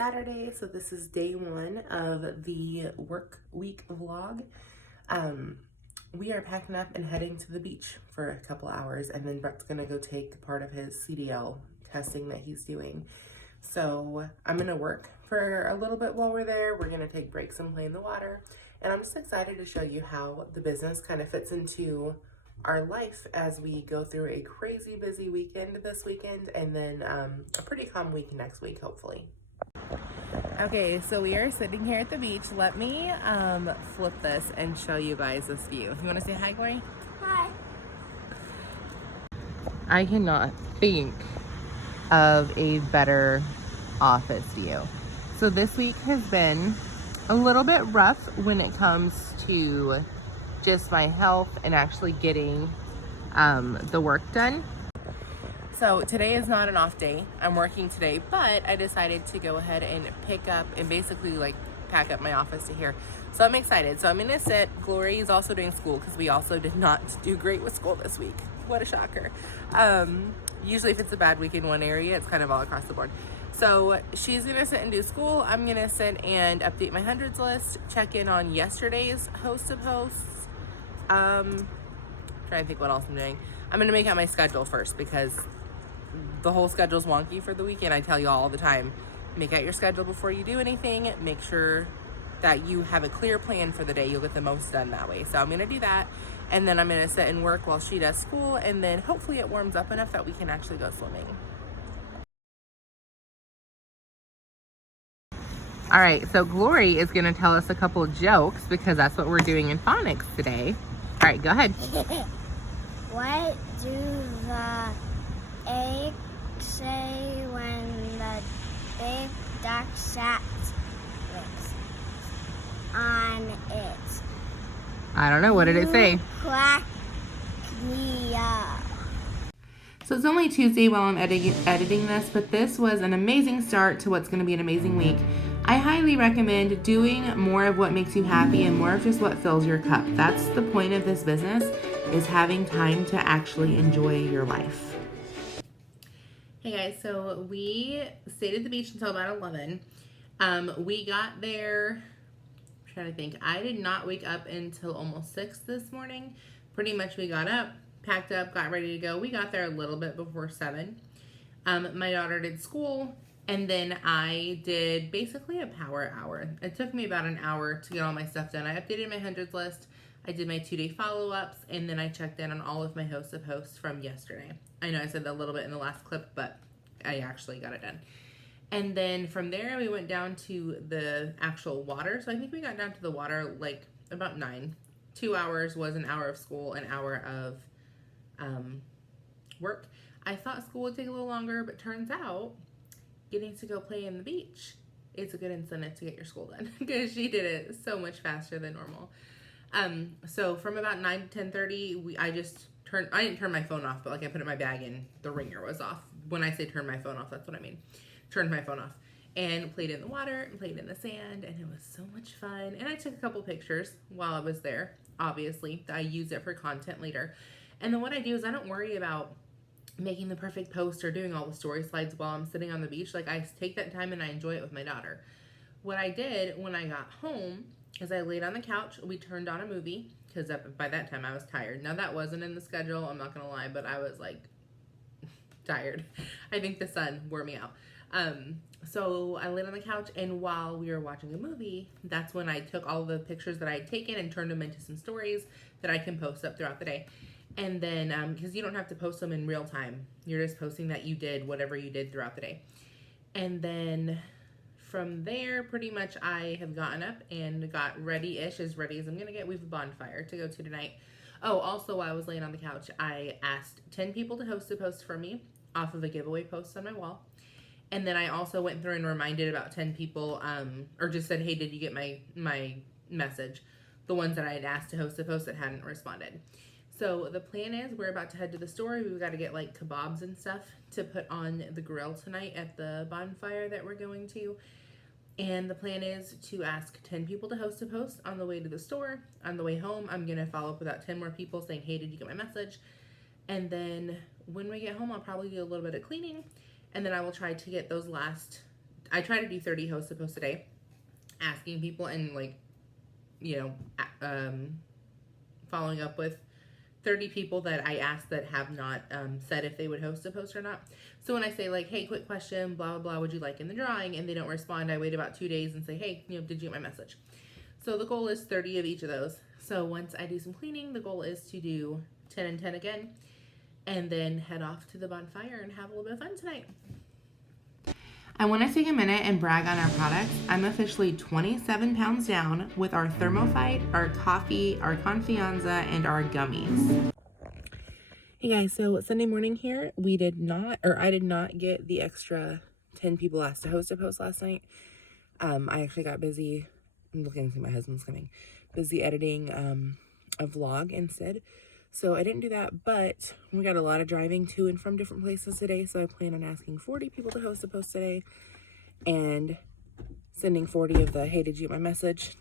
Saturday, so this is day one of the work week vlog. We are packing up and heading to the beach for a couple hours, and then Brett's gonna go take part of his CDL testing that he's doing. So I'm gonna work for a little bit while we're there. We're gonna take breaks and play in the water, and I'm just excited to show you how the business kind of fits into our life as we go through a crazy busy weekend this weekend, and then a pretty calm week next week, hopefully. Okay, so we are sitting here at the beach. Let me flip this and show you guys this view. You want to say hi, Glory? Hi. I cannot think of a better office view. So this week has been a little bit rough when it comes to just my health and actually getting the work done. So today is not an off day. I'm working today, but I decided to go ahead and pick up and basically like pack up my office to here. So I'm excited. So I'm gonna sit. Glory is also doing school because we also did not do great with school this week. What a shocker. Usually if it's a bad week in one area, it's kind of all across the board. So she's gonna sit and do school. I'm gonna sit and update my hundreds list, check in on yesterday's host of hosts. Trying to think what else I'm doing. I'm gonna make out my schedule first because the whole schedule's wonky for the weekend. I tell you all the time, make out your schedule before you do anything. Make sure that you have a clear plan for the day. You'll get the most done that way. So I'm gonna do that, and then I'm gonna sit and work while she does school, and then hopefully it warms up enough that we can actually go swimming. All right, so Glory is gonna tell us a couple jokes because that's what we're doing in phonics today. All right, go ahead. What do the eggs say when the big duck sat on it? I don't know, what did it say? Quack me up. So it's only Tuesday while I'm editing this, but this was an amazing start to what's gonna be an amazing week. I highly recommend doing more of what makes you happy and more of just what fills your cup. That's the point of this business, is having time to actually enjoy your life. Hey guys, so we stayed at the beach until about 11. We got there, I'm trying to think, I did not wake up until almost 6 this morning. Pretty much we got up, packed up, got ready to go. We got there a little bit before 7. My daughter did school, and then I did basically a power hour. It took me about an hour to get all my stuff done. I updated my hundreds list, I did my 2-day follow-ups, and then I checked in on all of my host of hosts from yesterday. I know I said that a little bit in the last clip, but I actually got it done. And then from there, we went down to the actual water. So I think we got down to the water like about 9. 2 hours was an hour of school, an hour of work. I thought school would take a little longer, but turns out getting to go play in the beach is a good incentive to get your school done because she did it so much faster than normal. So from about 9 to 10:30, I didn't turn my phone off, but like I put it in my bag and the ringer was off. When I say turn my phone off, that's what I mean. Turned my phone off and played in the water and played in the sand, and it was so much fun. And I took a couple pictures while I was there. Obviously, I use it for content later. And then what I do is I don't worry about making the perfect post or doing all the story slides while I'm sitting on the beach. Like, I take that time and I enjoy it with my daughter. What I did when I got home is I laid on the couch. We turned on a movie because by that time I was tired. Now, that wasn't in the schedule, I'm not gonna lie, but I was like tired. I think the sun wore me out. So I laid on the couch, and while we were watching the movie, that's when I took all the pictures that I had taken and turned them into some stories that I can post up throughout the day. And then, because you don't have to post them in real time, you're just posting that you did whatever you did throughout the day. And then from there, pretty much I have gotten up and got ready-ish, as ready as I'm gonna get. We have a bonfire to go to tonight. Oh, also while I was laying on the couch, I asked 10 people to host a post for me off of a giveaway post on my wall. And then I also went through and reminded about 10 people, or just said, hey, did you get my message? The ones that I had asked to host a post that hadn't responded. So the plan is we're about to head to the store. We've got to get like kebabs and stuff to put on the grill tonight at the bonfire that we're going to. And the plan is to ask 10 people to host a post on the way to the store. On the way home, I'm going to follow up with about 10 more people saying, hey, did you get my message? And then when we get home, I'll probably do a little bit of cleaning. And then I will try to get those last I try to do 30 host to post a day, asking people and like, following up with 30 people that I asked that have not said if they would host a post or not. So when I say like, hey, quick question, blah, blah, blah, would you like in the drawing? And they don't respond, I wait about 2 days and say, hey, did you get my message? So the goal is 30 of each of those. So once I do some cleaning, the goal is to do 10 and 10 again, and then head off to the bonfire and have a little bit of fun tonight. I want to take a minute and brag on our products. I'm officially 27 pounds down with our Thermophyte, our coffee, our Confianza, and our gummies. Hey guys, so Sunday morning here, I did not get the extra 10 people asked to host a post last night. I actually got busy. I'm looking to see my husband's coming. Busy editing a vlog instead. So I didn't do that, but we got a lot of driving to and from different places today. So I plan on asking 40 people to host a post today and sending 40 of the, hey, did you get my messages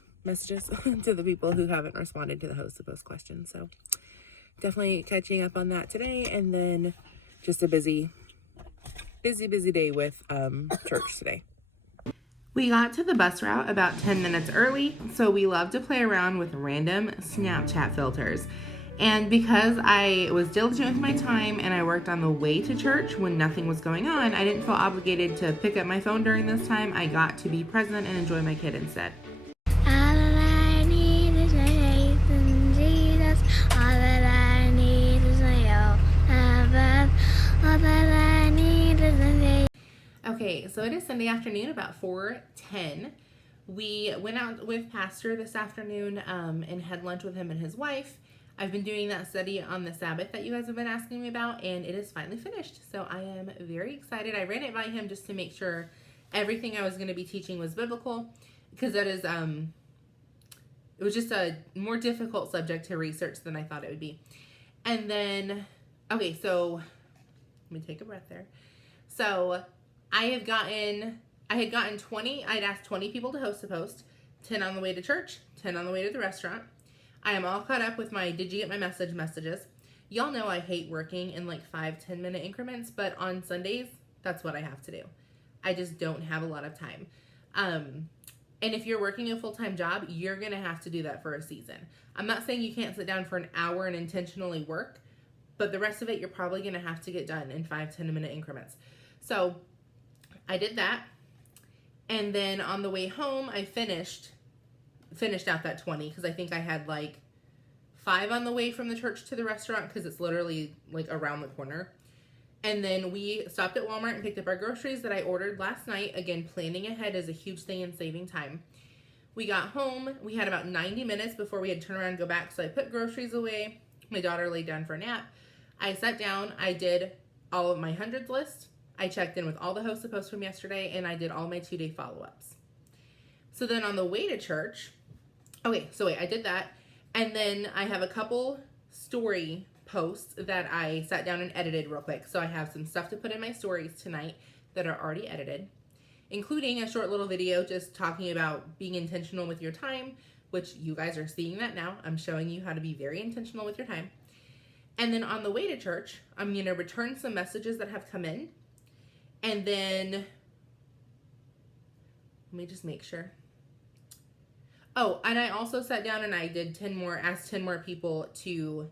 to the people who haven't responded to the host a post question. So definitely catching up on that today. And then just a busy day with church today. We got to the bus route about 10 minutes early, so we love to play around with random Snapchat filters. And because I was diligent with my time and I worked on the way to church when nothing was going on, I didn't feel obligated to pick up my phone during this time. I got to be present and enjoy my kid instead. All that I need is my faith in Jesus. All that I need is my love. All that I need is my faith. Okay, so it is Sunday afternoon, about 4:10. We went out with Pastor this afternoon and had lunch with him and his wife. I've been doing that study on the Sabbath that you guys have been asking me about, and it is finally finished. So I am very excited. I ran it by him just to make sure everything I was going to be teaching was biblical, because that is, it was just a more difficult subject to research than I thought it would be. And then, okay, so let me take a breath there. So I'd asked 20 people to host a post, 10 on the way to church, 10 on the way to the restaurant. I am all caught up with my did you get my messages. Y'all know I hate working in like 5-10 minute increments, but on Sundays, that's what I have to do. I just don't have a lot of time. And if you're working a full-time job, you're going to have to do that for a season. I'm not saying you can't sit down for an hour and intentionally work, but the rest of it, you're probably going to have to get done in 5-10 minute increments. So I did that. And then on the way home, I finished out that 20, because I think I had like 5 on the way from the church to the restaurant, because it's literally like around the corner. And then we stopped at Walmart and picked up our groceries that I ordered last night. Again, planning ahead is a huge thing in saving time. We got home. We had about 90 minutes before we had to turn around and go back. So I put groceries away. My daughter laid down for a nap. I sat down. I did all of my hundreds list. I checked in with all the hosts of posts from yesterday, and I did all my 2-day follow-ups. So then on the way to church, I did that. And then I have a couple story posts that I sat down and edited real quick. So I have some stuff to put in my stories tonight that are already edited, including a short little video just talking about being intentional with your time, which you guys are seeing that now. I'm showing you how to be very intentional with your time. And then on the way to church, I'm going to return some messages that have come in. And then, let me just make sure. Oh, and I also sat down and I did asked 10 more people to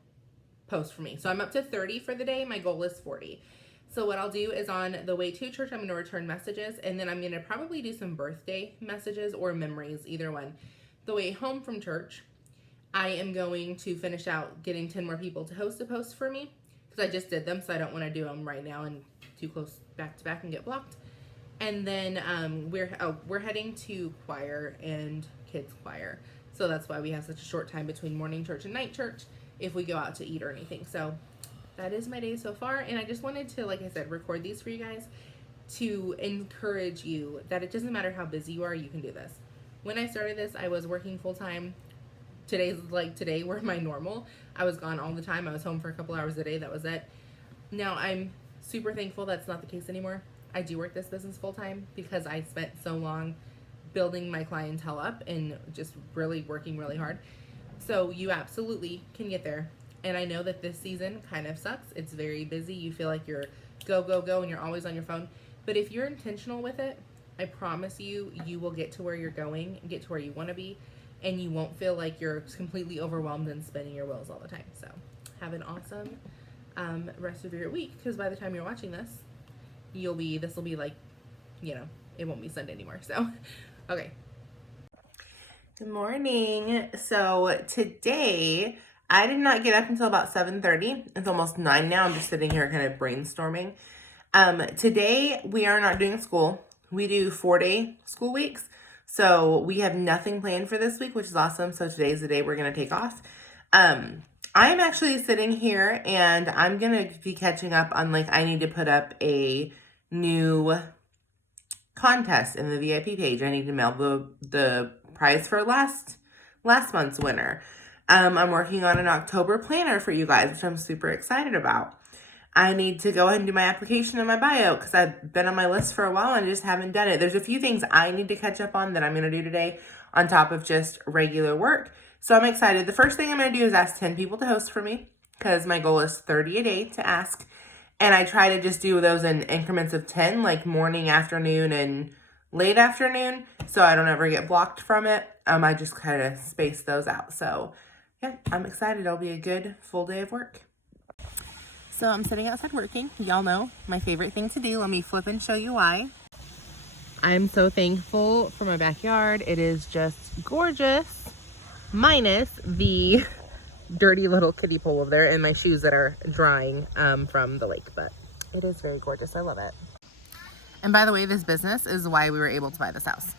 post for me. So I'm up to 30 for the day. My goal is 40. So what I'll do is on the way to church, I'm going to return messages, and then I'm going to probably do some birthday messages or memories, either one. The way home from church, I am going to finish out getting 10 more people to host a post for me, because I just did them, so I don't want to do them right now and too close back to back and get blocked. And then we're heading to choir and kids choir, so that's why we have such a short time between morning church and night church if we go out to eat or anything. So that is my day so far, and I just wanted to, like I said, record these for you guys to encourage you that it doesn't matter how busy you are, you can do this. When I started this, I was working full-time. Today were my normal. I was gone all the time. I was home for a couple hours a day. That was it. Now I'm super thankful that's not the case anymore. I do work this business full-time because I spent so long building my clientele up and just really working really hard. So you absolutely can get there. And I know that this season kind of sucks. It's very busy. You feel like you're go, go, go, and you're always on your phone. But if you're intentional with it, I promise you, you will get to where you're going and get to where you want to be, and you won't feel like you're completely overwhelmed and spinning your wheels all the time. So have an awesome rest of your week, because by the time you're watching this, this will be like, it won't be Sunday anymore. So, okay. Good morning. So today, I did not get up until about 7:30. It's almost 9 now. I'm just sitting here kind of brainstorming. Today, we are not doing school. We do 4-day school weeks. So we have nothing planned for this week, which is awesome. So today's the day we're going to take off. I'm actually sitting here and I'm going to be catching up on, I need to put up a new contest in the VIP page. I need to mail the prize for last month's winner. I'm working on an October planner for you guys, which I'm super excited about. I need to go ahead and do my application and my bio because I've been on my list for a while and I just haven't done it. There's a few things I need to catch up on that I'm going to do today on top of just regular work. So I'm excited. The first thing I'm going to do is ask 10 people to host for me because my goal is 30 a day to ask. And I try to just do those in increments of 10, like morning, afternoon, and late afternoon, so I don't ever get blocked from it. I just kind of space those out. So yeah, I'm excited. It'll be a good full day of work. So I'm sitting outside working. Y'all know my favorite thing to do. Let me flip and show you why. I'm so thankful for my backyard. It is just gorgeous, minus the dirty little kiddie pool over there and my shoes that are drying from the lake, but it is very gorgeous. I love it. And by the way, this business is why we were able to buy this house.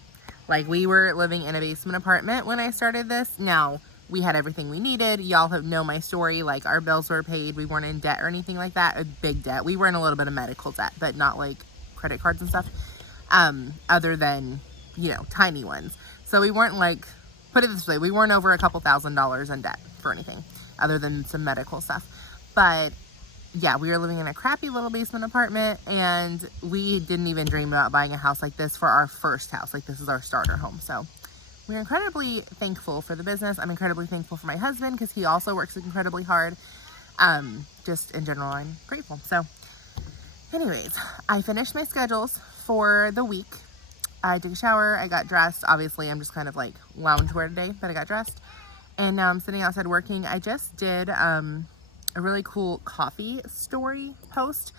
We were living in a basement apartment when I started this. Now, we had everything we needed. Y'all know my story. Our bills were paid. We weren't in debt or anything like that. A big debt. We were in a little bit of medical debt, but not credit cards and stuff. Other than, tiny ones. So we weren't put it this way, we weren't over a couple $1,000s in debt for anything other than some medical stuff. But yeah, we were living in a crappy little basement apartment and we didn't even dream about buying a house like this for our first house. This is our starter home. So we're incredibly thankful for the business. I'm incredibly thankful for my husband because he also works incredibly hard. Just in general, I'm grateful. So anyways, I finished my schedules for the week. I took a shower, I got dressed. Obviously, I'm just kind of loungewear today, but I got dressed. And now I'm sitting outside working. I just did a really cool coffee story post.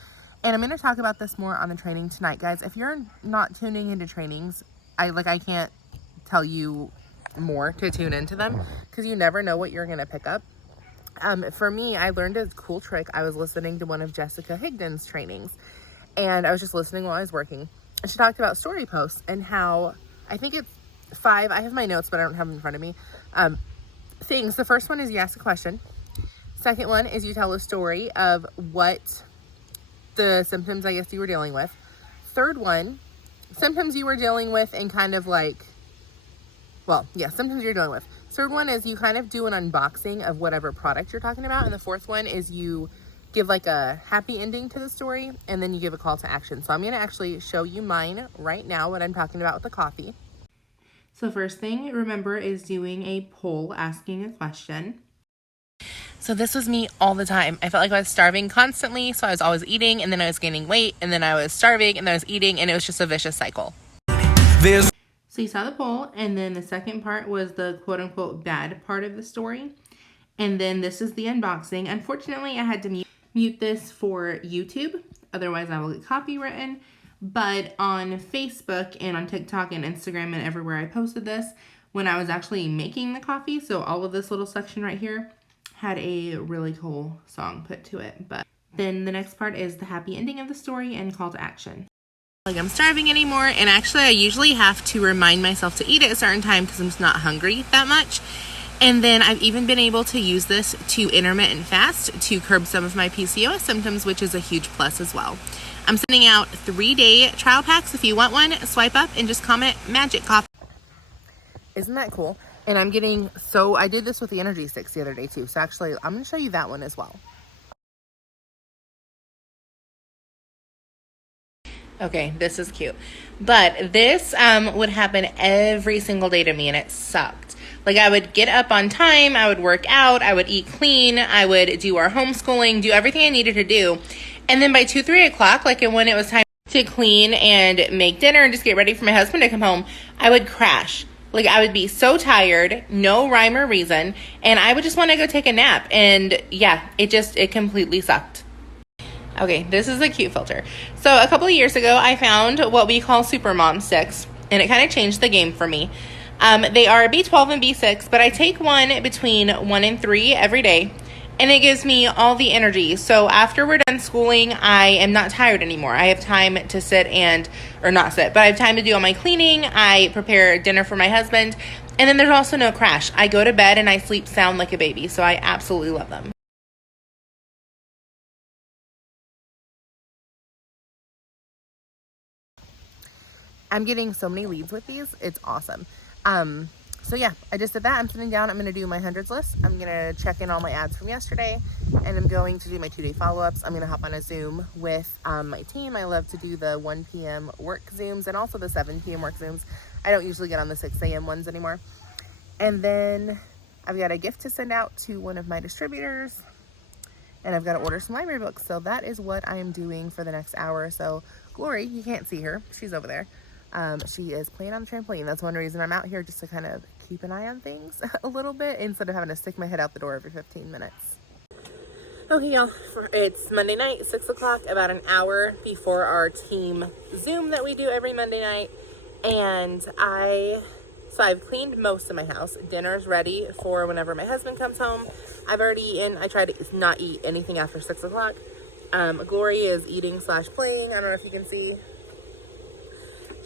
And I'm going to talk about this more on the training tonight. Guys, if you're not tuning into trainings, I can't tell you more to tune into them because you never know what you're going to pick up. For me, I learned a cool trick. I was listening to one of Jessica Higdon's trainings and I was just listening while I was working. And she talked about story posts and how, I think it's 5, I have my notes, but I don't have them in front of me, things. The first one is you ask a question. Second one is you tell a story of what the symptoms, I guess, you were dealing with. Third one, symptoms you were dealing with and kind of symptoms you're dealing with. Third one is you kind of do an unboxing of whatever product you're talking about. And the fourth one is you give a happy ending to the story and then you give a call to action. So I'm going to actually show you mine right now, what I'm talking about with the coffee. So first thing, remember, is doing a poll, asking a question. So this was me all the time. I felt like I was starving constantly, so I was always eating, and then I was gaining weight, and then I was starving, and then I was eating, and it was just a vicious cycle. So you saw the poll, and then the second part was the quote-unquote bad part of the story. And then this is the unboxing. Unfortunately, I had to mute this for YouTube. Otherwise, I will get copywritten. But on Facebook and on TikTok and Instagram and everywhere I posted this, when I was actually making the coffee, so all of this little section right here had a really cool song put to it. But then the next part is the happy ending of the story and call to action. I'm starving anymore, and actually I usually have to remind myself to eat at a certain time because I'm just not hungry that much. And then I've even been able to use this to intermittent fast to curb some of my PCOS symptoms, which is a huge plus as well. I'm sending out 3-day trial packs. If you want one, swipe up and just comment Magic Coffee. Isn't that cool? And I did this with the energy sticks the other day too. So actually I'm going to show you that one as well. Okay, this is cute. But this would happen every single day to me, and it sucked. I would get up on time, I would work out, I would eat clean, I would do our homeschooling, do everything I needed to do. And then by 2-3 o'clock, when it was time to clean and make dinner and just get ready for my husband to come home, I would crash. Like, I would be so tired, no rhyme or reason, and I would just want to go take a nap. And yeah, it completely sucked. Okay, this is a cute filter. So a couple of years ago, I found what we call Super Mom sticks, and it kind of changed the game for me. They are B12 and B6, but I take one between 1 and 3 every day, and it gives me all the energy. So after we're done schooling, I am not tired anymore. I have time to I have time to do all my cleaning. I prepare dinner for my husband, and then there's also no crash. I go to bed and I sleep sound like a baby, so I absolutely love them. I'm getting so many leads with these. It's awesome. So yeah, I just did that. I'm sitting down. I'm going to do my hundreds list. I'm going to check in all my ads from yesterday, and I'm going to do my 2-day follow-ups. I'm going to hop on a Zoom with my team. I love to do the 1 p.m. work Zooms and also the 7 p.m. work Zooms. I don't usually get on the 6 a.m. ones anymore. And then I've got a gift to send out to one of my distributors, and I've got to order some library books. So that is what I am doing for the next hour or so. Glory, you can't see her. She's over there. She is playing on the trampoline. That's one reason I'm out here, just to kind of keep an eye on things a little bit instead of having to stick my head out the door every 15 minutes. Okay, y'all, it's Monday night, 6 o'clock, about an hour before our team Zoom that we do every Monday night. And I've cleaned most of my house. Dinner's ready for whenever my husband comes home. I've already eaten. I try to not eat anything after 6 o'clock. Glory is eating / playing. I don't know if you can see.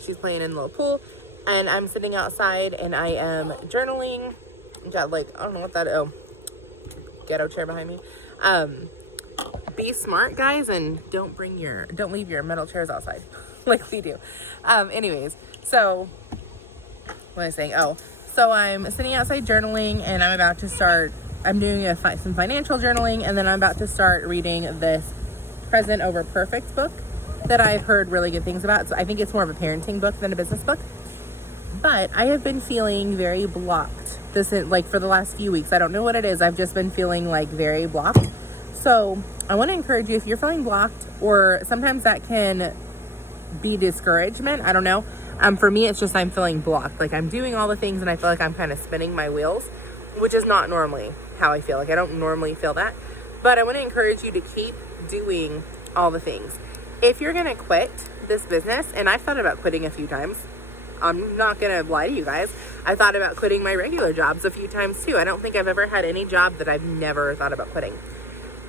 She's playing in the little pool, and I'm sitting outside and I am journaling. Got I don't know what that, ghetto chair behind me. Be smart, guys, and don't leave your metal chairs outside like we do. Anyways, so what was I saying? So I'm sitting outside journaling, and I'm doing some financial journaling, and then I'm about to start reading this Present Over Perfect book that I've heard really good things about. So I think it's more of a parenting book than a business book. But I have been feeling very blocked. This is for the last few weeks. I don't know what it is. I've just been feeling very blocked. So I want to encourage you, if you're feeling blocked, or sometimes that can be discouragement. I don't know. For me, it's just I'm feeling blocked. I'm doing all the things and I feel like I'm kind of spinning my wheels, which is not normally how I feel. I don't normally feel that. But I want to encourage you to keep doing all the things. If you're going to quit this business, and I've thought about quitting a few times, I'm not going to lie to you guys. I thought about quitting my regular jobs a few times too. I don't think I've ever had any job that I've never thought about quitting.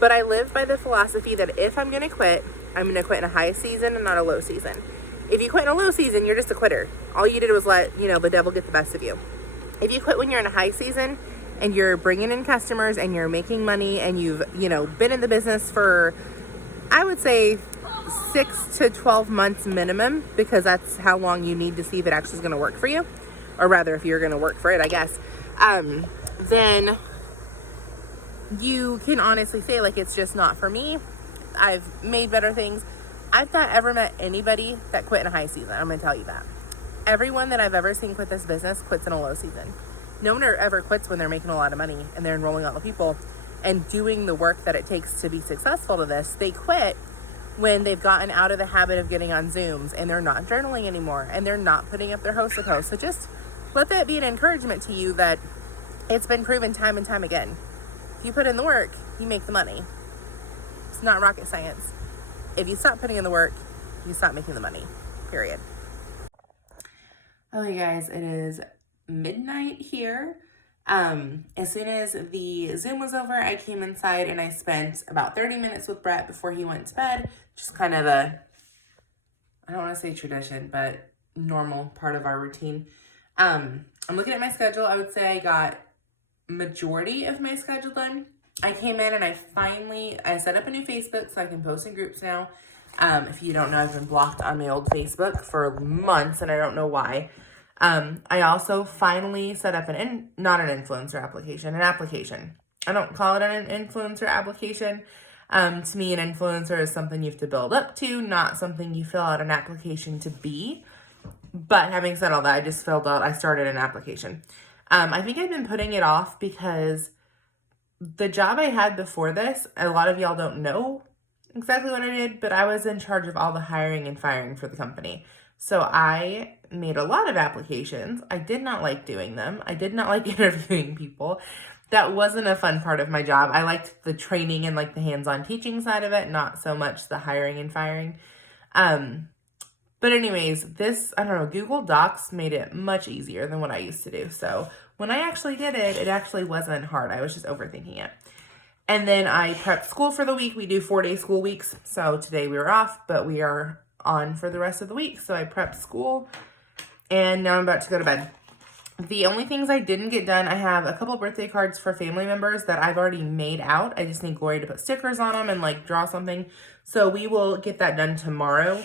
But I live by the philosophy that if I'm going to quit, I'm going to quit in a high season and not a low season. If you quit in a low season, you're just a quitter. All you did was let, the devil get the best of you. If you quit when you're in a high season and you're bringing in customers and you're making money and you've, been in the business for, I would say, 6 to 12 months minimum, because that's how long you need to see if it actually is going to work for you, or rather if you're going to work for it, I guess, then you can honestly say it's just not for me. I've made better things. I've not ever met anybody that quit in a high season. I'm going to tell you that. Everyone that I've ever seen quit this business quits in a low season. No one ever quits when they're making a lot of money and they're enrolling all the people and doing the work that it takes to be successful to this. They quit when they've gotten out of the habit of getting on Zooms and they're not journaling anymore and they're not putting up their hosted posts. So just let that be an encouragement to you that it's been proven time and time again. If you put in the work, you make the money. It's not rocket science. If you stop putting in the work, you stop making the money, period. Okay, guys, it is midnight here. As soon as the Zoom was over, I came inside and I spent about 30 minutes with Brett before he went to bed. Just kind of I don't want to say tradition, but normal part of our routine. I'm looking at my schedule. I would say I got majority of my schedule done. I came in and I set up a new Facebook so I can post in groups now. If you don't know, I've been blocked on my old Facebook for months and I don't know why. I also finally set up not an influencer application, an application. I don't call it an influencer application. To me, an influencer is something you have to build up to, not something you fill out an application to be. But having said all that, I started an application. I think I've been putting it off because the job I had before this, a lot of y'all don't know exactly what I did, but I was in charge of all the hiring and firing for the company. So I made a lot of applications. I did not like doing them. I did not like interviewing people. That wasn't a fun part of my job. I liked the training and like the hands-on teaching side of it, not so much the hiring and firing. But anyways, I don't know, Google Docs made it much easier than what I used to do. So when I actually did it, it actually wasn't hard. I was just overthinking it. And then I prepped school for the week. We do 4-day school weeks. So today we were off, but we are on for the rest of the week. So I prepped school and now I'm about to go to bed. The only things I didn't get done, I have a couple birthday cards for family members that I've already made out. I just need Glory to put stickers on them and like draw something. So we will get that done tomorrow.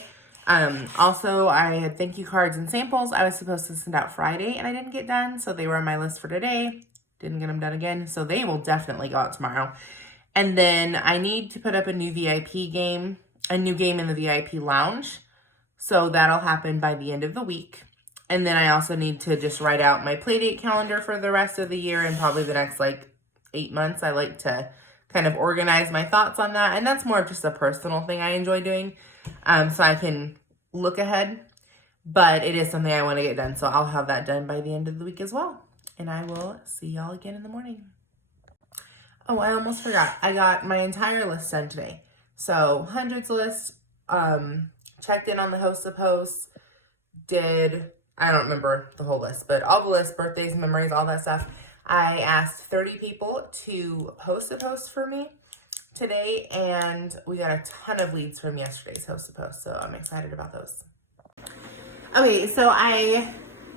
Also, I had thank you cards and samples I was supposed to send out Friday and I didn't get done. So they were on my list for today. Didn't get them done again. So they will definitely go out tomorrow. And then I need to put up a new VIP game, a new game in the VIP lounge. So that'll happen by the end of the week. And then I also need to just write out my playdate calendar for the rest of the year and probably the next like 8 months. I like to kind of organize my thoughts on that. And that's more of just a personal thing I enjoy doing. So I can look ahead, but it is something I want to get done. So I'll have that done by the end of the week as well. And I will see y'all again in the morning. Oh, I almost forgot. I got my entire list done today. So hundreds list, checked in on the host of hosts, I don't remember the whole list, but all the lists, birthdays, memories, all that stuff. I asked 30 people to host a post for me today, and we got a ton of leads from yesterday's host a post, so I'm excited about those. Okay, so I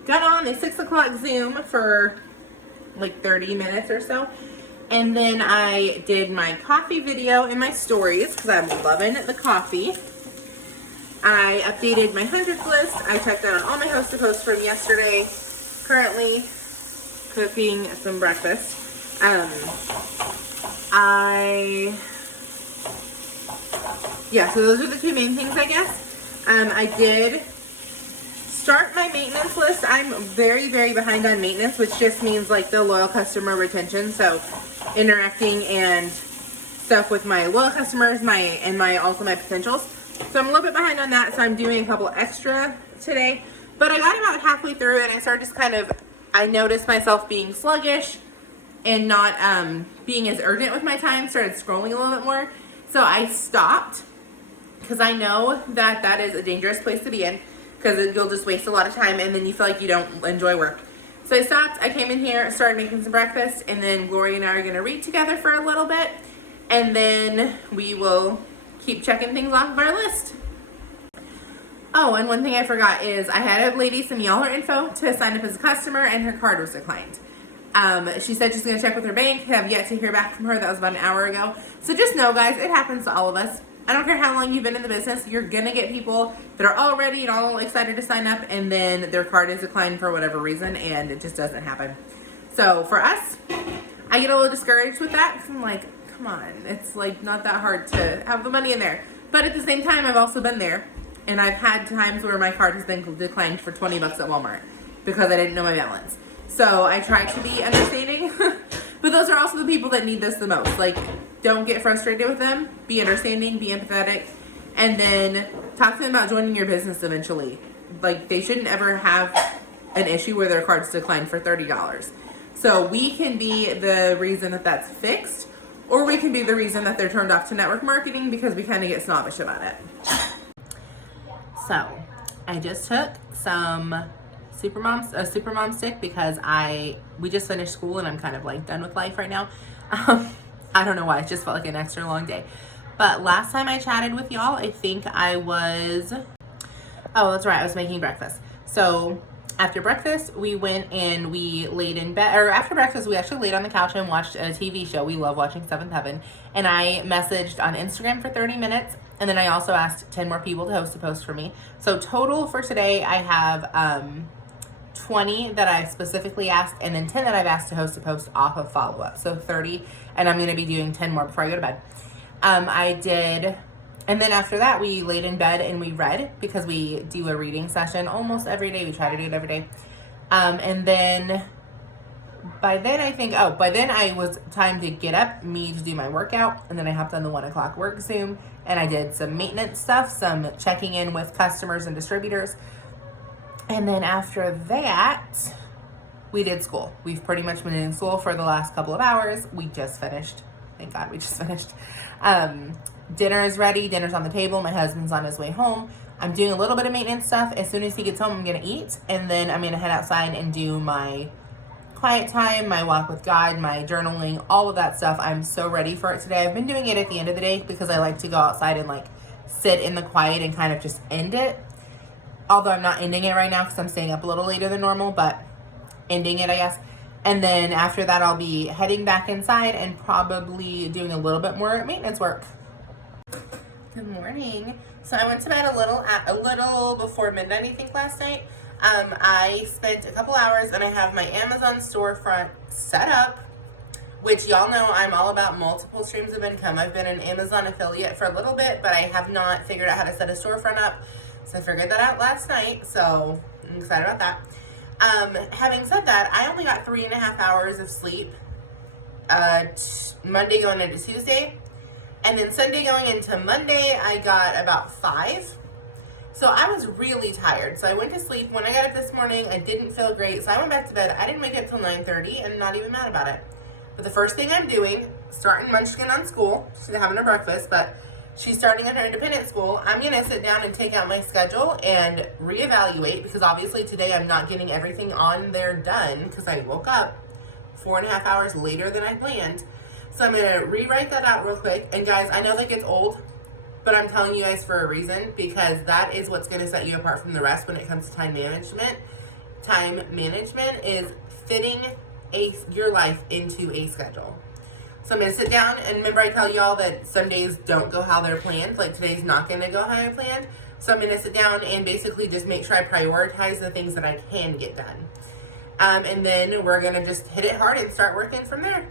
got on a 6 o'clock Zoom for like 30 minutes or so, and then I did my coffee video in my stories because I'm loving the coffee. I updated my 100th list. I checked out on all my host to posts from yesterday. Currently cooking some breakfast. So those are the two main things, I guess. I did start my maintenance list. I'm very, very behind on maintenance, which just means like the loyal customer retention. So interacting and stuff with my loyal customers, also my potentials. So I'm a little bit behind on that, so I'm doing a couple extra today. But I got about halfway through it and I started just I noticed myself being sluggish and not being as urgent with my time, started scrolling a little bit more. So I stopped because I know that is a dangerous place to be in because you'll just waste a lot of time and then you feel like you don't enjoy work. So I stopped, I came in here, started making some breakfast, and then Glory and I are gonna read together for a little bit, and then we will keep checking things off of our list. Oh, and one thing I forgot is I had a lady send me all her info to sign up as a customer, and her card was declined. She said she's going to check with her bank. Have yet to hear back from her. That was about an hour ago. So just know, guys, it happens to all of us. I don't care how long you've been in the business. You're going to get people that are all ready and all excited to sign up, and then their card is declined for whatever reason, and it just doesn't happen. So for us, I get a little discouraged with that. I'm like, come on, it's like not that hard to have the money in there. But at the same time, I've also been there, and I've had times where my card has been declined for $20 at Walmart because I didn't know my balance. So I try to be understanding, but those are also the people that need this the most. Like, don't get frustrated with them. Be understanding, be empathetic, and then talk to them about joining your business eventually. Like, they shouldn't ever have an issue where their card's declined for $30. So we can be the reason that that's fixed, or we can be the reason that they're turned off to network marketing because we kind of get snobbish about it. So I just took some Supermom stick because we just finished school and I'm kind of like done with life right now. I don't know why, it just felt like an extra long day. But last time I chatted with y'all, I think I was making breakfast. So after breakfast, we went and we laid in bed, or after breakfast, we actually laid on the couch and watched a TV show. We love watching Seventh Heaven. And I messaged on Instagram for 30 minutes. And then I also asked 10 more people to host a post for me. So total for today, I have 20 that I specifically asked, and then 10 that I've asked to host a post off of follow-up. So 30, and I'm going to be doing 10 more before I go to bed. And then after that, we laid in bed and we read because we do a reading session almost every day. We try to do it every day. And then by then I was time to get up, me to do my workout, and then I hopped on the 1 o'clock work Zoom, and I did some maintenance stuff, some checking in with customers and distributors. And then after that, we did school. We've pretty much been in school for the last couple of hours. We just finished. Thank God we just finished. Dinner is ready. Dinner's on the table. My husband's on his way home. I'm doing a little bit of maintenance stuff. As soon as he gets home, I'm going to eat. And then I'm going to head outside and do my quiet time, my walk with God, my journaling, all of that stuff. I'm so ready for it today. I've been doing it at the end of the day because I like to go outside and like sit in the quiet and kind of just end it. Although I'm not ending it right now because I'm staying up a little later than normal, but ending it, I guess. And then after that, I'll be heading back inside and probably doing a little bit more maintenance work. Good morning. So I went to bed a little before midnight, I think, last night. I spent a couple hours and I have my Amazon storefront set up, which y'all know I'm all about multiple streams of income. I've been an Amazon affiliate for a little bit, but I have not figured out how to set a storefront up. So I figured that out last night, so I'm excited about that. Having said that, I only got 3.5 hours of sleep Monday going into Tuesday, and then Sunday going into Monday, I got about 5. So I was really tired. So I went to sleep. When I got up this morning, I didn't feel great, so I went back to bed. I didn't wake up till 9:30, and I'm not even mad about it. But the first thing I'm doing, starting Munchkin on school, she's having her breakfast, but she's starting at her independent school. I'm going to sit down and take out my schedule and reevaluate because obviously today I'm not getting everything on there done because I woke up 4.5 hours later than I planned. So I'm going to rewrite that out real quick. And guys, I know that gets old, but I'm telling you guys for a reason because that is what's going to set you apart from the rest when it comes to time management. Time management is fitting your life into a schedule. So I'm going to sit down, and remember I tell y'all that some days don't go how they're planned. Like today's not going to go how I planned. So I'm going to sit down and basically just make sure I prioritize the things that I can get done. And then we're going to just hit it hard and start working from there.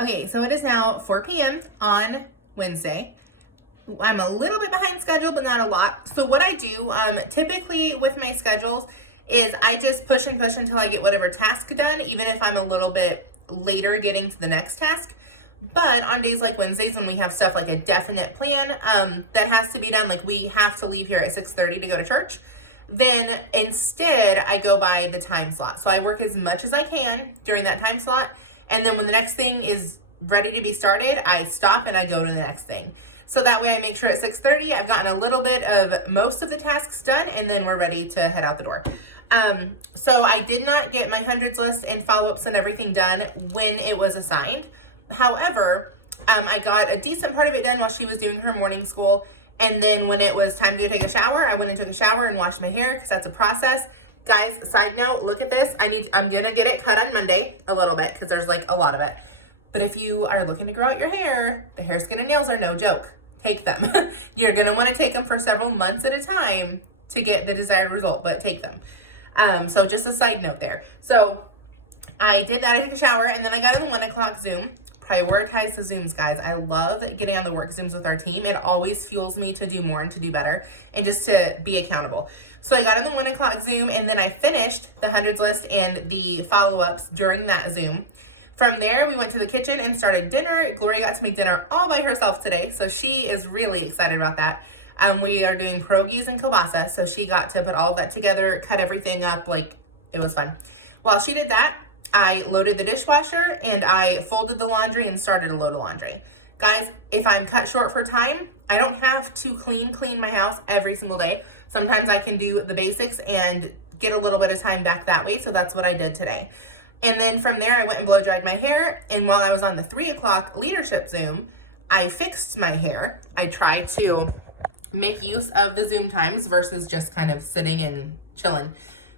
Okay, so it is now 4 p.m. on Wednesday. I'm a little bit behind schedule, but not a lot. So what I do typically with my schedules is I just push and push until I get whatever task done, even if I'm a little bit later getting to the next task. But on days like Wednesdays when we have stuff like a definite plan that has to be done, like we have to leave here at 6:30 to go to church, then instead I go by the time slot. So I work as much as I can during that time slot, and then when the next thing is ready to be started, I stop and I go to the next thing. So that way I make sure at 6:30 I've gotten a little bit of most of the tasks done, and then we're ready to head out the door. So I did not get my hundreds list and follow-ups and everything done when it was assigned. However, I got a decent part of it done while she was doing her morning school. And then when it was time to go take a shower, I went and took a shower and washed my hair because that's a process. Guys, side note, look at this. I'm going to get it cut on Monday a little bit because there's like a lot of it. But if you are looking to grow out your hair, the hair, skin, and nails are no joke. Take them. You're going to want to take them for several months at a time to get the desired result, but take them. So just a side note there. So I did that. I took a shower and then I got in the 1 o'clock Zoom. Prioritize the Zooms, guys. I love getting on the work Zooms with our team. It always fuels me to do more and to do better and just to be accountable. So I got in the 1 o'clock Zoom and then I finished the hundreds list and the follow-ups during that Zoom. From there, we went to the kitchen and started dinner. Gloria got to make dinner all by herself today, so she is really excited about that. We are doing pierogies and kielbasa, so she got to put all of that together, cut everything up, like, it was fun. While she did that, I loaded the dishwasher, and I folded the laundry and started a load of laundry. Guys, if I'm cut short for time, I don't have to clean my house every single day. Sometimes I can do the basics and get a little bit of time back that way, so that's what I did today. And then from there, I went and blow dried my hair, and while I was on the 3 o'clock leadership Zoom, I fixed my hair. I tried to make use of the Zoom times versus just kind of sitting and chilling.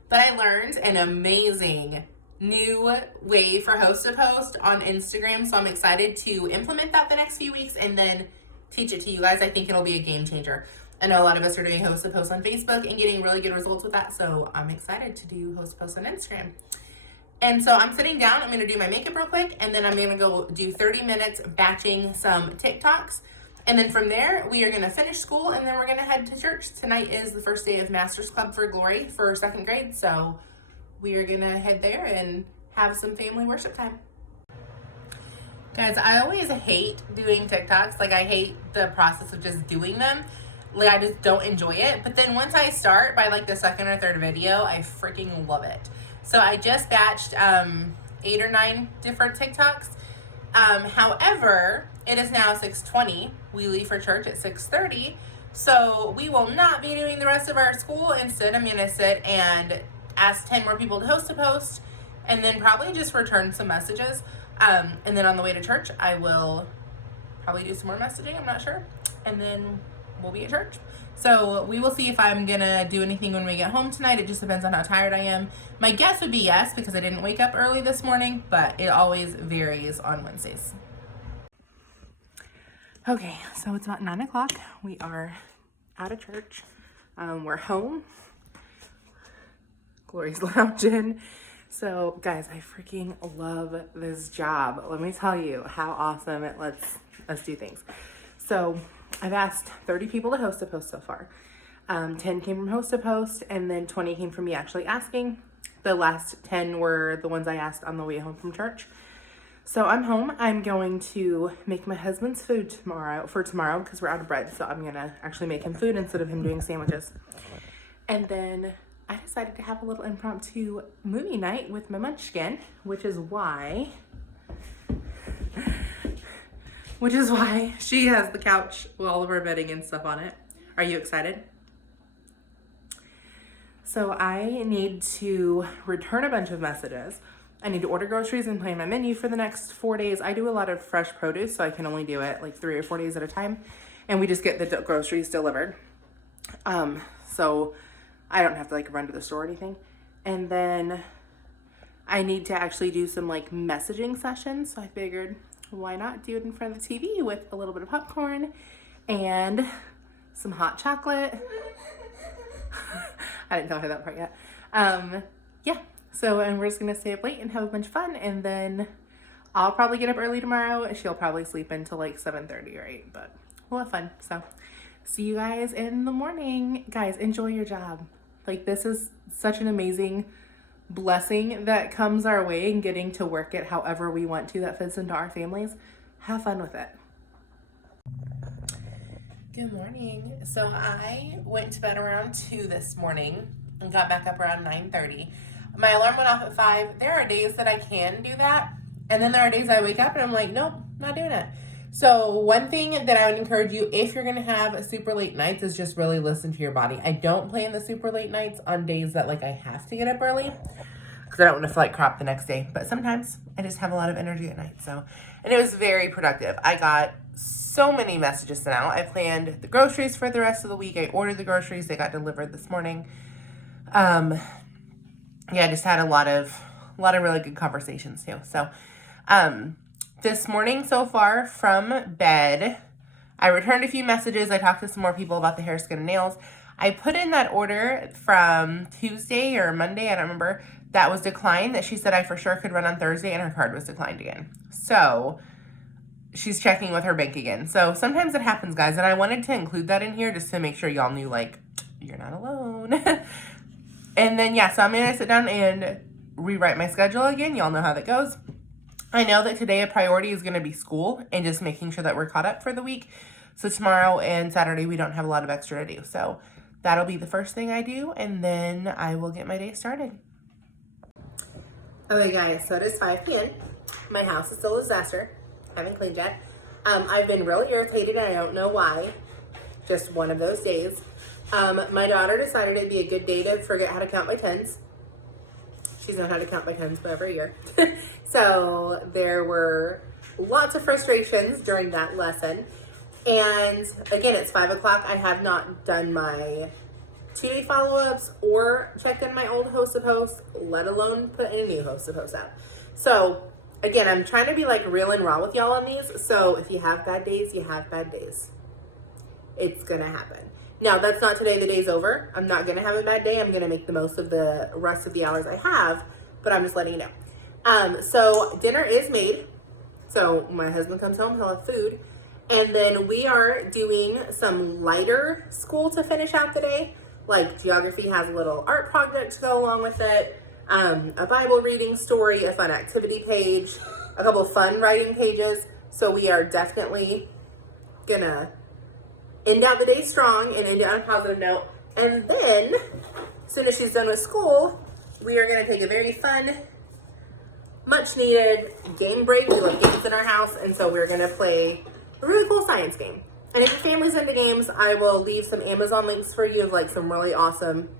But I learned an amazing new way for host to post on Instagram, so I'm excited to implement that the next few weeks and then teach it to you guys. I think it'll be a game changer. I know a lot of us are doing host to post on Facebook and getting really good results with that, so I'm excited to do host to post on Instagram. And so I'm sitting down, I'm going to do my makeup real quick, and then I'm going to go do 30 minutes batching some TikToks. And then from there, we are going to finish school, and then we're going to head to church. Tonight is the first day of Master's Club for Glory for 2nd grade, so we are going to head there and have some family worship time. Guys, I always hate doing TikToks. Like, I hate the process of just doing them. Like, I just don't enjoy it. But then once I start, by like the second or third video, I freaking love it. So I just batched 8 or 9 different TikToks. However, it is now 6:20. We leave for church at 6:30. So we will not be doing the rest of our school. Instead, I'm going to sit and ask 10 more people to host a post, and then probably just return some messages. And then on the way to church, I will probably do some more messaging. I'm not sure. And then we'll be at church. So we will see if I'm going to do anything when we get home tonight. It just depends on how tired I am. My guess would be yes, because I didn't wake up early this morning, but it always varies on Wednesdays. Okay, so it's about 9 o'clock. We are out of church. We're home. Glory's lounging. So, guys, I freaking love this job. Let me tell you how awesome it lets us do things. So, I've asked 30 people to host a post so far. 10 came from host a post, and then 20 came from me actually asking. The last 10 were the ones I asked on the way home from church. So I'm home. I'm going to make my husband's food tomorrow because we're out of bread. So I'm going to actually make him food instead of him doing sandwiches. And then I decided to have a little impromptu movie night with my munchkin, which is why she has the couch with all of her bedding and stuff on it. Are you excited? So I need to return a bunch of messages. I need to order groceries and plan my menu for the next 4 days. I do a lot of fresh produce, so I can only do it like 3 or 4 days at a time. And we just get the groceries delivered. So I don't have to like run to the store or anything. And then I need to actually do some like messaging sessions. So I figured, why not do it in front of the TV with a little bit of popcorn and some hot chocolate. I didn't tell her that part yet. Yeah. So, and we're just going to stay up late and have a bunch of fun. And then I'll probably get up early tomorrow. She'll probably sleep until like 7:30 or 8, but we'll have fun. So see you guys in the morning. Guys, enjoy your job. Like, this is such an amazing blessing that comes our way, and getting to work it however we want to that fits into our families. Have fun with it. Good morning. So I went to bed around 2 this morning and got back up around 9:30. My alarm went off at 5. There are days that I can do that, and then there are days I wake up and I'm like, nope, not doing it. So one thing that I would encourage you, if you're going to have super late nights, is just really listen to your body. I don't plan the super late nights on days that like I have to get up early, because I don't want to feel like crap the next day. But sometimes I just have a lot of energy at night. And it was very productive. I got so many messages sent out. I planned the groceries for the rest of the week. I ordered the groceries. They got delivered this morning. Yeah, I just had a lot of really good conversations too. So, this morning so far from bed, I returned a few messages. I talked to some more people about the hair, skin, and nails. I put in that order from Tuesday or Monday, I don't remember, that was declined, that she said I for sure could run on Thursday, and her card was declined again. So she's checking with her bank again. So sometimes it happens, guys, and I wanted to include that in here just to make sure y'all knew, like, you're not alone. And then, yeah, so I'm going to sit down and rewrite my schedule again. Y'all know how that goes. I know that today a priority is going to be school and just making sure that we're caught up for the week. So tomorrow and Saturday, we don't have a lot of extra to do. So that'll be the first thing I do, and then I will get my day started. Okay, guys, so it is 5 p.m. My house is still a disaster. I haven't cleaned yet. I've been really irritated, and I don't know why. Just one of those days. My daughter decided it'd be a good day to forget how to count by tens. She's known how to count by tens for over a year. So there were lots of frustrations during that lesson. And again, it's 5 o'clock. I have not done my 2-day follow-ups or checked in my old hosted post, let alone put in a new hosted post out. So again, I'm trying to be like real and raw with y'all on these. So if you have bad days, you have bad days. It's gonna happen. Now, that's not today, the day's over. I'm not gonna have a bad day. I'm gonna make the most of the rest of the hours I have, but I'm just letting you know. So dinner is made. So my husband comes home, he'll have food. And then we are doing some lighter school to finish out the day. Like geography has a little art project to go along with it. a Bible reading story, a fun activity page, a couple fun writing pages. So we are definitely gonna end out the day strong and end it on a positive note. And then, as soon as she's done with school, we are gonna take a very fun, much needed game break. We love games in our house, and so we're gonna play a really cool science game. And if your family's into games, I will leave some Amazon links for you of like some really awesome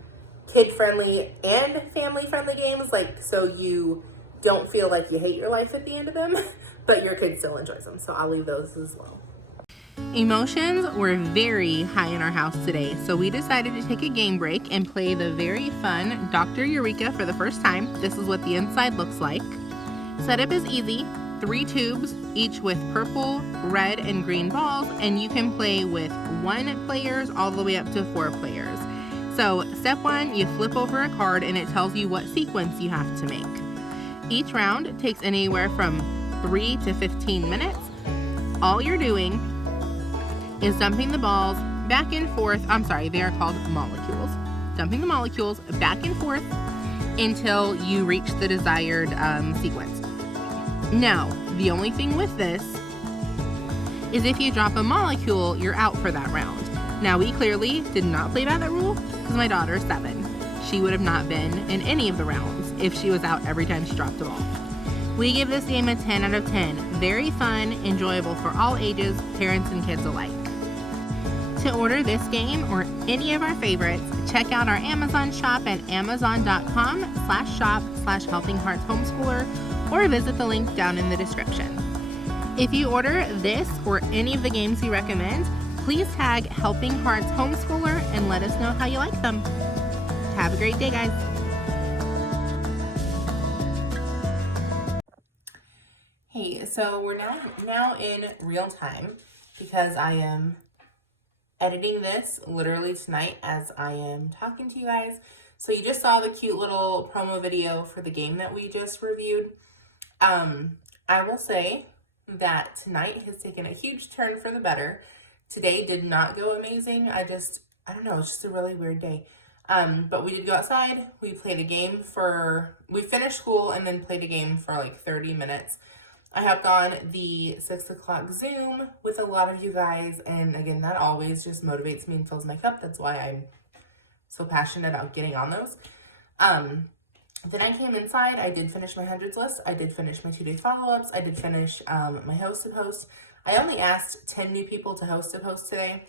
kid-friendly and family-friendly games, like so you don't feel like you hate your life at the end of them, but your kid still enjoys them. So I'll leave those as well. Emotions were very high in our house today, so we decided to take a game break and play the very fun Dr. Eureka for the first time. This is what the inside looks like. Setup is easy. 3 tubes, each with purple, red, and green balls, and you can play with 1 players all the way up to 4 players. So step 1, you flip over a card and it tells you what sequence you have to make. Each round takes anywhere from 3 to 15 minutes. All you're doing is dumping the balls back and forth. They are called molecules. Dumping the molecules back and forth until you reach the desired sequence. Now, the only thing with this is if you drop a molecule, you're out for that round. Now, we clearly did not play by that rule because my daughter is 7. She would have not been in any of the rounds if she was out every time she dropped a ball. We give this game a 10 out of 10. Very fun, enjoyable for all ages, parents and kids alike. To order this game or any of our favorites, check out our Amazon shop at amazon.com/shop/Helping Hearts Homeschooler or visit the link down in the description. If you order this or any of the games we recommend, please tag Helping Hearts Homeschooler and let us know how you like them. Have a great day, guys. Hey, so we're now in real time because I am editing this literally tonight as I am talking to you guys. So you just saw the cute little promo video for the game that we just reviewed. I will say that tonight has taken a huge turn for the better. Today did not go amazing. I don't know, it's just a really weird day. But we did go outside. We played a game we finished school and then played a game for like 30 minutes. I hopped on the 6 o'clock Zoom with a lot of you guys. And again, that always just motivates me and fills my cup. That's why I'm so passionate about getting on those. Then I came inside. I did finish my hundreds list. I did finish my 2-day follow-ups. I did finish my hosted post. I only asked 10 new people to host a post today.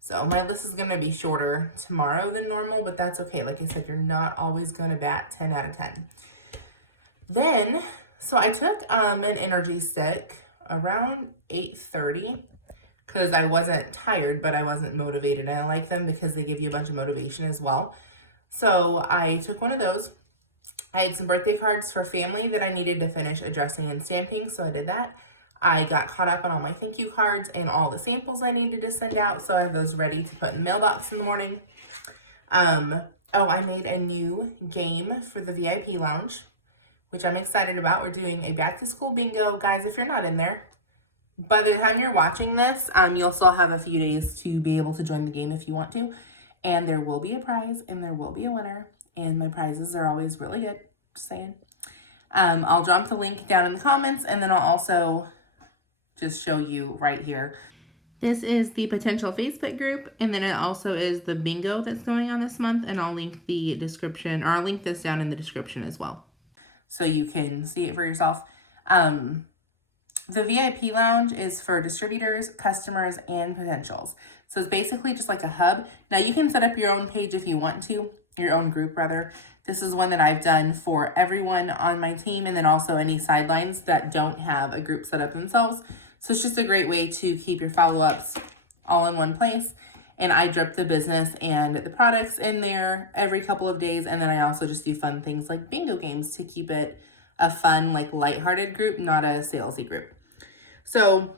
So my list is going to be shorter tomorrow than normal, but that's okay. Like I said, you're not always going to bat 10 out of 10. Then, so I took an energy stick around 8:30 because I wasn't tired, but I wasn't motivated. And I like them because they give you a bunch of motivation as well. So I took one of those. I had some birthday cards for family that I needed to finish addressing and stamping, so I did that. I got caught up on all my thank you cards and all the samples I needed to send out, so I have those ready to put in the mailbox in the morning. I made a new game for the VIP lounge, which I'm excited about. We're doing a back to school bingo. Guys, if you're not in there, by the time you're watching this, you'll still have a few days to be able to join the game if you want to. And there will be a prize and there will be a winner. And my prizes are always really good. Just saying. I'll drop the link down in the comments, and then I'll also just show you right here. This is the potential Facebook group, and then it also is the bingo that's going on this month, and I'll link the description, or I'll link this down in the description as well, so you can see it for yourself. The VIP lounge is for distributors, customers, and potentials. So it's basically just like a hub. Now you can set up your own page if you want to, your own group rather. This is one that I've done for everyone on my team, and then also any sidelines that don't have a group set up themselves. So it's just a great way to keep your follow-ups all in one place. And I drip the business and the products in there every couple of days. And then I also just do fun things like bingo games to keep it a fun, like lighthearted group, not a salesy group. So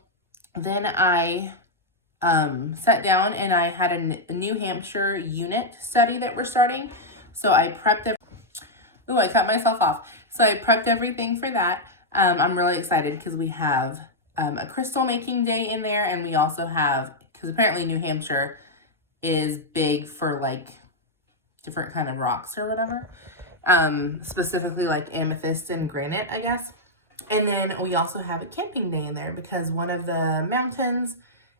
then I sat down and I had a New Hampshire unit study that we're starting. So I prepped I cut myself off. So I prepped everything for that. I'm really excited because we have a crystal making day in there, and we also have, because apparently New Hampshire is big for like different kind of rocks or whatever. specifically like amethyst and granite, I guess. And then we also have a camping day in there because one of the mountains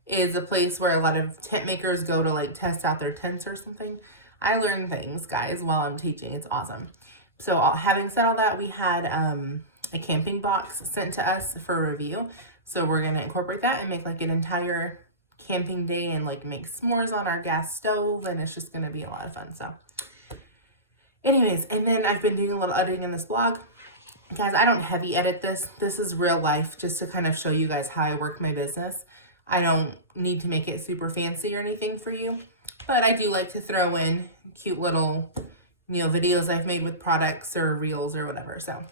is a place where a lot of tent makers go to like test out their tents or something. I learn things, guys, while I'm teaching. It's awesome. So having said all that, we had a camping box sent to us for review. So we're going to incorporate that and make like an entire camping day and like make s'mores on our gas stove. And it's just going to be a lot of fun. So anyways, and then I've been doing a little editing in this blog. Guys, I don't heavy edit this. This is real life just to kind of show you guys how I work my business. I don't need to make it super fancy or anything for you, but I do like to throw in cute little, videos I've made with products or reels or whatever. So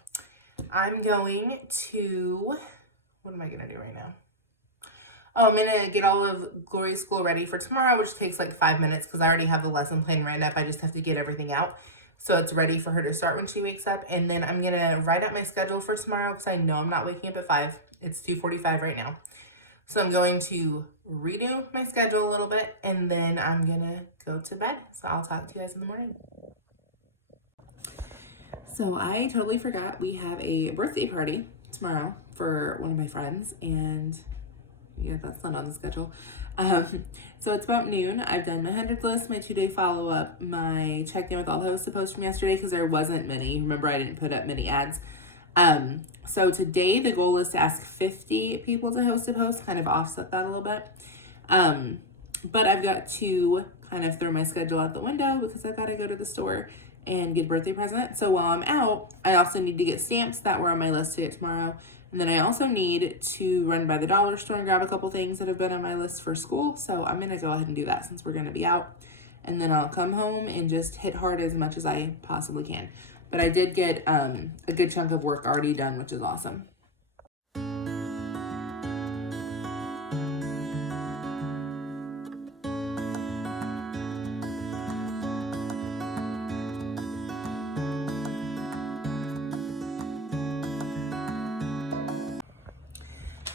I'm going to, what am I going to do right now? Oh, I'm going to get all of Glory's school ready for tomorrow, which takes like 5 minutes because I already have the lesson plan written up. I just have to get everything out. So it's ready for her to start when she wakes up. And then I'm going to write out my schedule for tomorrow because I know I'm not waking up at 5. It's 2:45 right now. So I'm going to redo my schedule a little bit and then I'm going to go to bed. So I'll talk to you guys in the morning. So I totally forgot we have a birthday party tomorrow for one of my friends. And yeah, that's not on the schedule. So it's about noon. I've done my 100 list, my 2-day follow-up, my check-in with all the hosts to post from yesterday because there wasn't many. Remember, I didn't put up many ads. So today the goal is to ask 50 people to host a post, kind of offset that a little bit. But I've got to kind of throw my schedule out the window because I've got to go to the store and get a birthday present. So while I'm out, I also need to get stamps that were on my list to get tomorrow. And then I also need to run by the dollar store and grab a couple things that have been on my list for school. So I'm going to go ahead and do that since we're going to be out. And then I'll come home and just hit hard as much as I possibly can. But I did get a good chunk of work already done, which is awesome.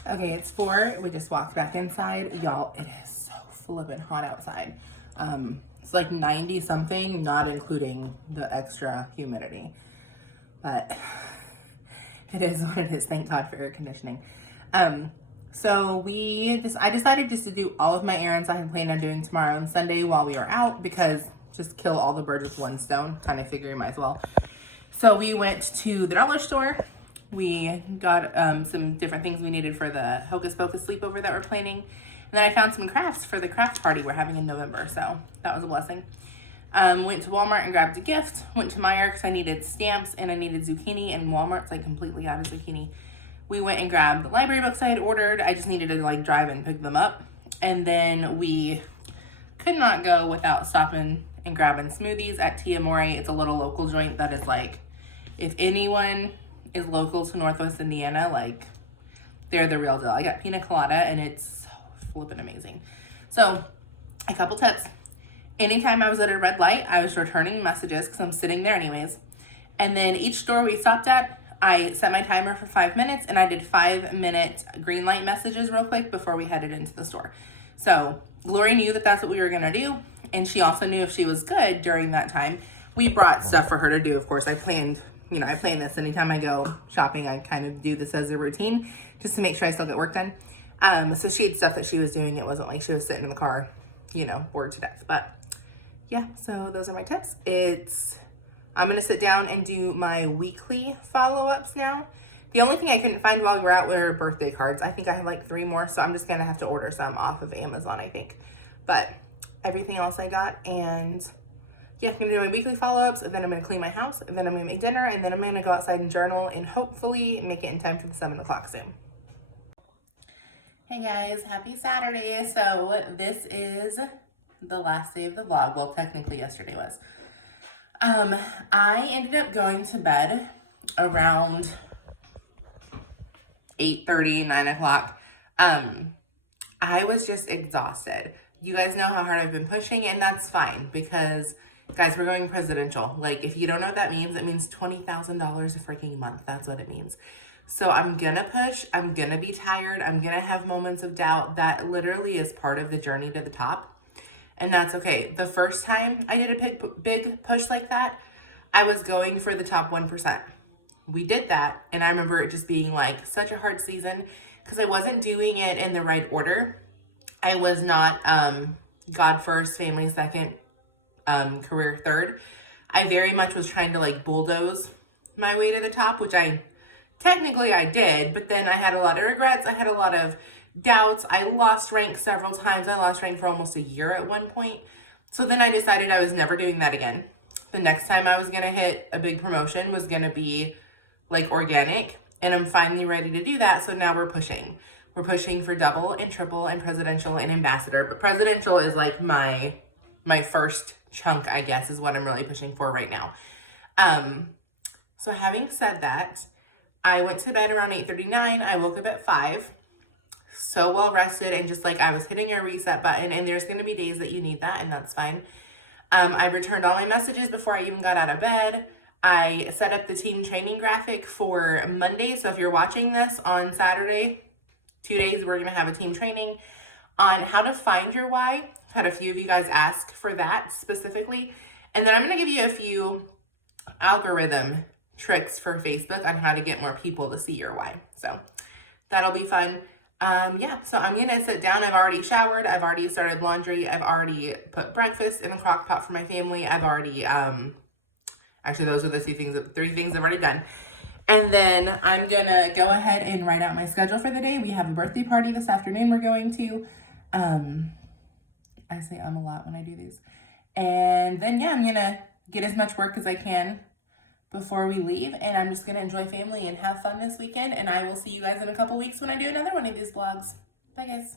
Okay, it's 4. We just walked back inside. Y'all, it is so flippin' hot outside. It's like 90 something, not including the extra humidity. But it is what it is. Thank God for air conditioning. So I decided just to do all of my errands I had planned on doing tomorrow and Sunday while we were out because just kill all the birds with one stone. Kind of figure you might as well. So we went to the dollar store. We got some different things we needed for the Hocus Pocus sleepover that we're planning. And then I found some crafts for the craft party we're having in November. So that was a blessing. Went to Walmart and grabbed a gift. Went to Meijer because I needed stamps and I needed zucchini. And Walmart's like completely out of zucchini. We went and grabbed the library books I had ordered. I just needed to like drive and pick them up. And then we could not go without stopping and grabbing smoothies at Tia More. It's a little local joint that is like, if anyone is local to Northwest Indiana, like they're the real deal. I got pina colada and it's so flippin' amazing. So a couple tips. Anytime I was at a red light, I was returning messages because I'm sitting there anyways. And then each store we stopped at, I set my timer for 5 minutes and I did 5-minute green light messages real quick before we headed into the store. So Glory knew that that's what we were going to do. And she also knew if she was good during that time. We brought stuff for her to do. Of course, I planned this anytime I go shopping. I kind of do this as a routine just to make sure I still get work done. So she had stuff that she was doing. It wasn't like she was sitting in the car, bored to death. But yeah, so those are my tips. I'm going to sit down and do my weekly follow-ups now. The only thing I couldn't find while we were out were birthday cards. I think I have like 3 more, so I'm just going to have to order some off of Amazon, I think. But everything else I got, and yeah, I'm going to do my weekly follow-ups, and then I'm going to clean my house, and then I'm going to make dinner, and then I'm going to go outside and journal and hopefully make it in time for the 7 o'clock Zoom. Hey guys, happy Saturday. So this is the last day of the vlog. Well, technically yesterday was. I ended up going to bed around 8:30, 9 o'clock. I was just exhausted. You guys know how hard I've been pushing, and that's fine because, guys, we're going presidential. Like, if you don't know what that means, it means $20,000 a freaking month. That's what it means. So I'm gonna push. I'm gonna be tired. I'm gonna have moments of doubt. That literally is part of the journey to the top. And that's okay. The first time I did a big push like that, I was going for the top 1%. We did that, and I remember it just being like such a hard season because I wasn't doing it in the right order. I was not God first, family second, career third. I very much was trying to like bulldoze my way to the top, which I did, but then I had a lot of regrets. I had a lot of doubts. I lost rank several times. I lost rank for almost a year at one point. So then I decided I was never doing that again. The next time I was going to hit a big promotion was going to be like organic, and I'm finally ready to do that. So now we're pushing. We're pushing for double and triple and presidential and ambassador, but presidential is like my first chunk, I guess, is what I'm really pushing for right now. So having said that, I went to bed around 8:39. I woke up at 5, so well rested, and just like I was hitting a reset button, and there's going to be days that you need that, and that's fine. I returned all my messages before I even got out of bed. I set up the team training graphic for Monday, so if you're watching this on Saturday, 2 days, we're going to have a team training on how to find your why. I've had a few of you guys ask for that specifically, and then I'm going to give you a few algorithm tricks for Facebook on how to get more people to see your why. So that'll be fun. Yeah, so I'm gonna sit down. I've already showered. I've already started laundry. I've already put breakfast in the crock pot for my family. I've already, actually those are the three things I've already done. And then I'm gonna go ahead and write out my schedule for the day. We have a birthday party this afternoon we're going to. I say a lot when I do these. And then, yeah, I'm gonna get as much work as I can before we leave, and I'm just going to enjoy family and have fun this weekend, and I will see you guys in a couple weeks when I do another one of these vlogs. Bye, guys.